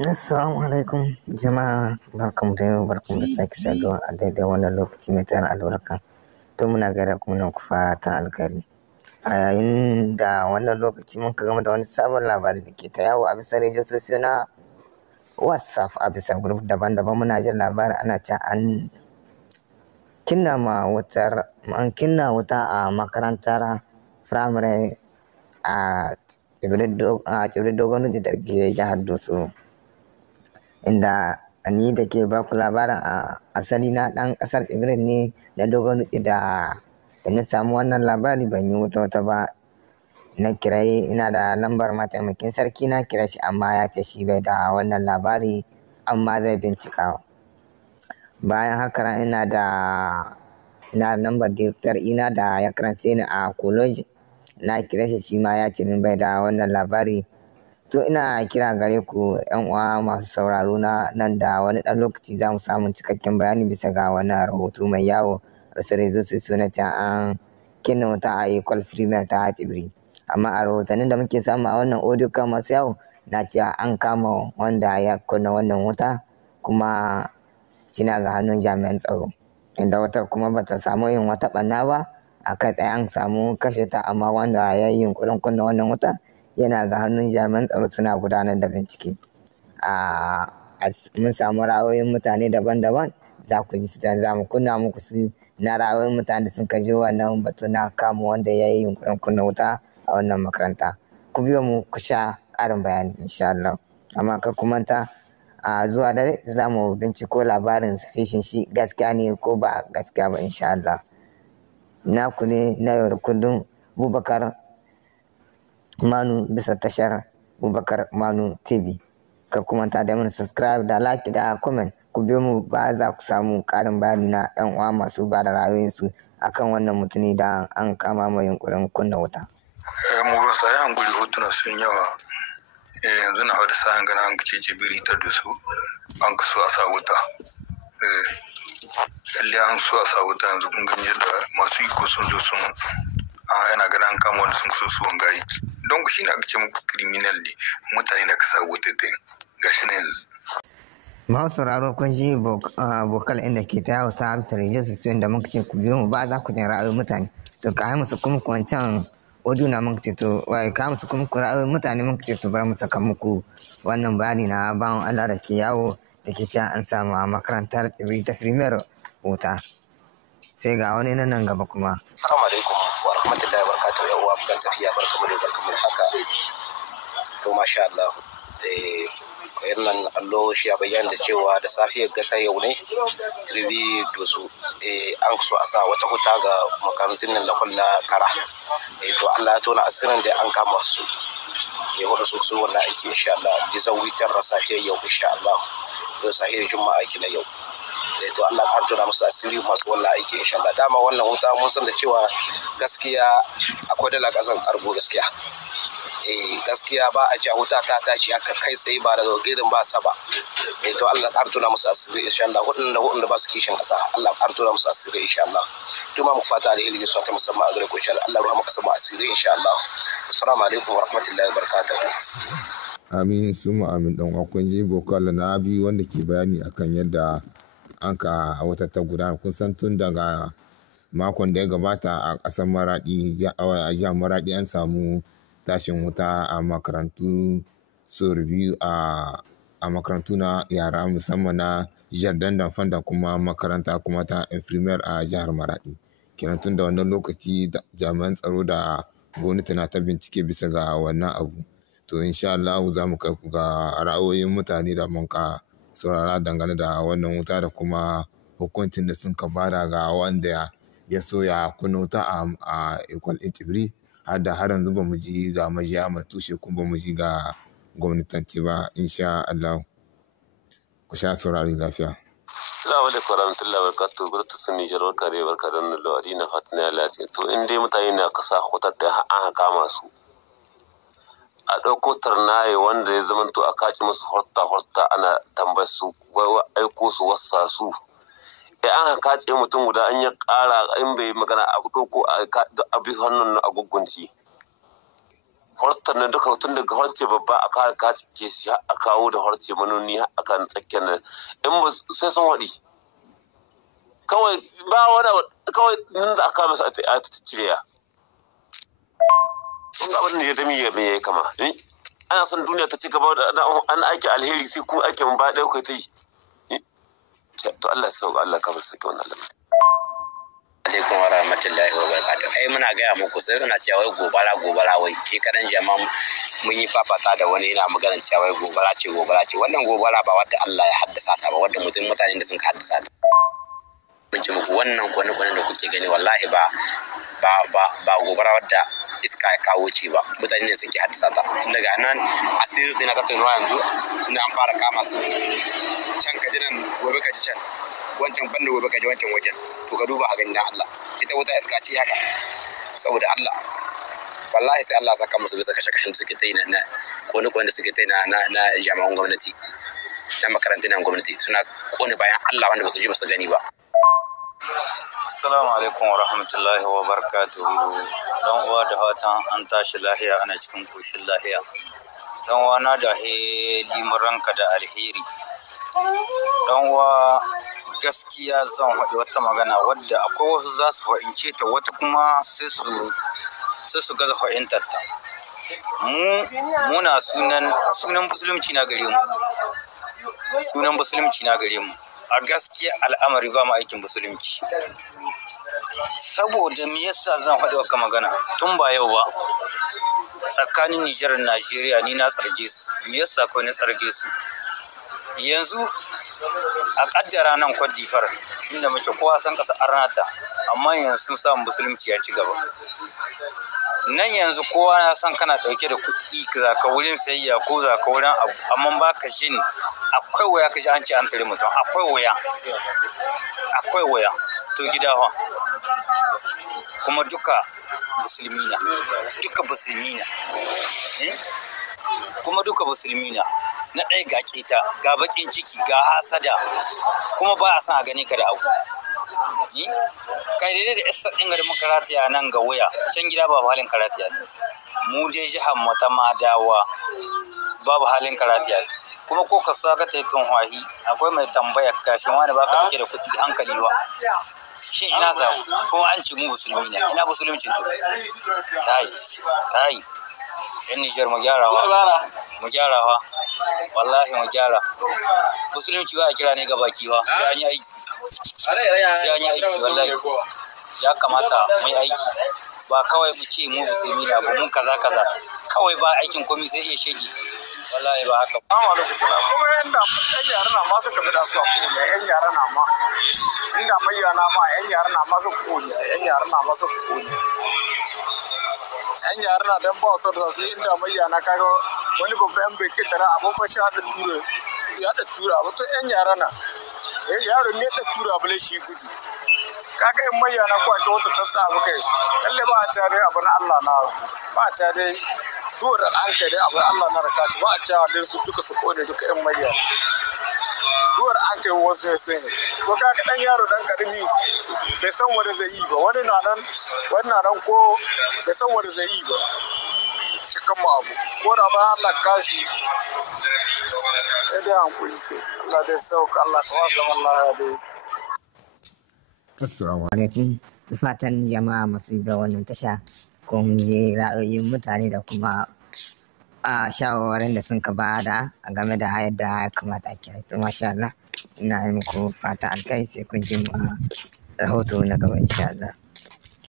Assalamu alaikum jama'a, barkamu da yau, barkamu da sake saduwa a daidai wannan lokaci mai tara albarka. To muna gaida kuma nan ku fatan alkhairi. A yayin da wannan lokaci mun ka gama da wani sabon labari da ke ta yawo a bisa rediyo sosai na WhatsApp a bisa group daban-daban, muna jin labarin ana ce an kinna wuta a makarantar firamare a Tibiri Dothi da ke jihar Dosso. Inda ni da ke baku labarin a asali na ɗan ƙasar Tibiri ne na dogon da na samu wannan labari ban yi wata ba. Na kirayi, ina da lambar mataimakin sarki, na kira shi amma ya ce shi bai da wannan labari amma zai bincika. Bayan haka ina da lambar director ina da ya karance ni a college, na kira shi ma ya ce min bai da wannan labari. To ina kira gare ku ‘yan uwa masu sauraro na, nan da wani ɗan lokaci za mu samu cikakken bayani bisa ga wannan rahoto mai yawo a bisa rediyo sosai na ta an kinna wuta a Ecole Primaire ta Tibiri. Amma a rahotannin da muke samu a wannan audio kan masu yawo na cewa an kama wanda ya kunna wannan wuta kuma shina ga hannun jami'an tsaro, inda wata kuma bata samu yin wata ɓanna ba, a kai tsaye an samu kashe ta, amma wanda ya yi yunkurin kunna wannan wuta yana ga hannun jami'an tsaro suna gudanar da bincike. Mun samu ra'ayoyin mutane daban-daban, za ku ji su dan za mu kunna muku su na ra'ayoyin mutane da sun kaji wannan batu na kama wanda ya yi yunkurin kunna wuta a wannan makaranta. Ku biyo mu ku sha ƙarin bayani insha Allah. Amma kar ku manta, zuwa dare za mu binciko labarin sufishin shi gaskiya ne ko ba gaskiya ba insha Allah. Naku ne na yau da kullum, Bubakar Manu, bisa tashar Bubakar Manu TV. Ka kuma ta da mana subscribe da like da comment. Ku biyo mu, ba za ku samu ƙarin bayani na ‘yan uwa masu ba da ra'ayoyinsu akan wannan mutumi da an kama mai yunkurin kunna wuta. Mu sai an guri hotuna sun yawa. Yanzu na hada sa'an gana an kace Tibiri ta Dosso an kaso a sa wuta. Lalle an so a sa wuta yanzu kun gani yadda masu iko sun zo sun yana gana an kama wanda sun so su wanga aiki. Don shi ne aka ce muku criminal ne, mutane na kasa wuta din gashi na yanzu. Masu sauraro kun ji bokal inda ke ta yawo ta bisa rediyo sosai da muka ce ku biyo mu, ba za ku jin ra'ayoyin mutane. To ka musu kuma wancan audio na muka ce to ka musu kuma ra'ayoyin mutane muka ce to bar mu saka muku wannan bayani na bawan Allah da ke yawo da ke cewa an samu a makarantar Tibiri ta Primaire wuta. Sai ga wani nan gaba kuma. Assalamu alaikum wa rahmatullahi wa barakatuhu, ya uwa bukan tafiya, barkamu da haka. To masha Allah, koyar nan allo shi ya bayyana da cewa da safiyar gata yau ne Tibiri Dosso an so a sa wata huta ga makarantun nan lakon na kara. To Allah ya tona asirin da an kama su ya wada su wannan aiki insha Allah, bisa witar da safiyar yau insha Allah, yau safiyar juma'a aiki na yau. To Allah ya tona musu asiri masu wannan aiki insha Allah. Dama wannan wuta mun san da cewa gaskiya akwai dala kasan karbo gaskiya. Gaskiya ba a ja wuta ta tashi haka kai tsaye ba da gidan ba saba. To Allah ya tona musu asiri insha Allah. Hudun da ba su kishin kasa, Allah ya tona musu asiri insha Allah. Duma mu fata da ilimi su ta musamman a gare ku insha Allah. Allah ya rahama kasa mu asiri insha Allah. Assalamu alaikum wa rahmatullahi wa barakatuh. Amin suma amin. Dan kun ji bokal na bi wanda ke bayani akan yadda an ka wata ta gudana. Kun san tun daga makon da ya gabata a ƙasar Maraɗi, a jihar Maraɗi, an samu tashin wuta a makarantu sau biyu, a makarantu na yara musamman na Jardin d'Enfants da kuma makaranta kuma ta Infirmiyar a jihar Maraɗi. Kenan tun da wannan lokaci jami'an tsaro da gwamnati na ta bincike bisa ga wannan abu. To insha Allah za mu kai ku ga ra'ayoyin mutane da mun ka saurara dangane da wannan wuta da kuma hukuncin da sun ka bada ga wanda ya so ya kunna wuta a Ecole Tibiri. Har yanzu ba mu ji ga majiya mai tushe kuma ba mu ji ga gwamnatanci ba insha Allah. Ku sha saurari lafiya. Assalamu alaikum warahmatullahi wabarakatuh. Barka sun Niger, barka da barka da wannan lawari na fatina lafiya. To in dai mutane na kasa hutar da an kama su, a ɗauko tarnaye wanda ya zama to a kaci musu horta ana tambayar su, aiko su wasa su. An kace mutum guda an ya ƙara in bai magana a ɗauko a bi hannun a gugunci. hortar nan duka tun daga horce babba a ka cike shi a kawo da horce manoni a kan tsakiyar nan in ba sai sun haɗi kawai ba wani kawai nan da aka masa a cire ya kun abin da ya dami ya bai kama ana son duniya ta ci gaba da an aiki alheri sai ku ake mun ba ɗaya kai ta yi to Allah ya sauka Allah ka bar sake wannan lamarin. Alaikum wa rahmatullahi wa barakatuh. Ai muna gaya muku sai suna cewa wai gobara wai shekaran jama'a mun yi fafata da wani yana maganar cewa wai gobara ce wannan gobara ba wadda Allah ya haddasa ta ba wadda mutanen da sun ka haddasa ta. Mun ce muku wannan kwane da kuke gani wallahi ba gobara wadda iska ya kawo ce ba mutane ne suke haddasa ta tun daga nan asiri sai na tattaunawa yanzu tunda an fara kama su can kaji nan gobe kaji can wancan banda gobe kaji wancan wajen to ka duba a gani dan Allah ita wuta iska ce haka saboda Allah wallahi sai Allah saka musu bisa kashe-kashen da suke ta yi na kone da suke ta yi na jami'an gwamnati na makarantun gwamnati suna kone bayan Allah wanda ba su ji ba su gani ba. Assalamu alaikum wa rahmatullahi wa barakatuhu. Dan uwa da fatan an tashi lahiya ana cikin koshin lahiya. Dan uwa na da limaranka da alheri. Dan uwa gaskiya zan faɗi wata magana wadda akwai wasu za su fahimce ta wata kuma sai su gaza fahimtar ta. Muna sunan musulunci na gare mu. Sunan musulunci na gare mu. A gaskiya al'amari ba mu aikin musulunci. Saboda me yasa zan faɗi wa magana tun ba yau ba tsakanin Nijar da Najeriya ni na tsarge su me yasa ko ni tsarge su yanzu a kaddara nan Cote d'Ivoire inda muke kowa san kasa arnata amma yanzu sun samu musulunci ya ci gaba nan yanzu kowa ya san kana dauke da kuɗi za ka wurin sayayya ko za ka wurin abu amma baka jin akwai waya ka ji an ce an tare mutum akwai waya to gida fa kuma duka musulmi na na ɗaya ga keta ga bakin ciki ga hasada kuma ba a san a gani ka da abu kai daidai da isa ɗin da makaratiya nan ga waya can gida babu halin karatiya mu dai jihar mu ta Madawa babu halin karatiya kuma ko ka saka ta tun wahi akwai mai tambayar kashin wani baka dauke da kuɗi hankali ba shin ina za kuma an ce mu musulmi ne ina musuluncin to kai yan Nijar mu gyarawa wallahi mu gyara musulunci ba a kira ne ga baki ba sai an yi aiki wallahi ya kamata mu yi aiki ba kawai mu ce mu musulmi ne ba mun kaza kawai ba aikin komai sai iya shege wallahi ba haka ba ma lokaci ba kuma yanda yan yara na ma suka bi da su a kone yan yara na ma inda mayyana ma yan yara na ma su kone yan yara na dan ba su da su inda mayyana kaga wani babban bai ke tara abun fa sha da tura ba to yan yara na yaro ne da tura bale shi gudu kaga in mayyana ko ake wata tasta abu kai lalle ba a tare abu na Allah na ba a tare duwar an kai dai abu Allah na raka shi ba a cewa dai su duka su kone duka yan mayya duwar an kai wasu ne sai ko kaga dan yaro dan karimi bai san wanda zai yi ba wani na nan ko bai san wanda zai yi ba cikin mu abu ko da ba Allah kashi dai hankuli Allah dai sauka Allah ka wasa wallahi dai. Assalamu alaikum. Fatan jama'a masu da wannan tasha kun je ra'ayoyin mutane da kuma a shawarwarin da sun ka bada a game da yadda ya kamata a kiyaye. To masha Allah ina yi muku fata alkai sai kun ji mu a rahoto na gaba insha Allah.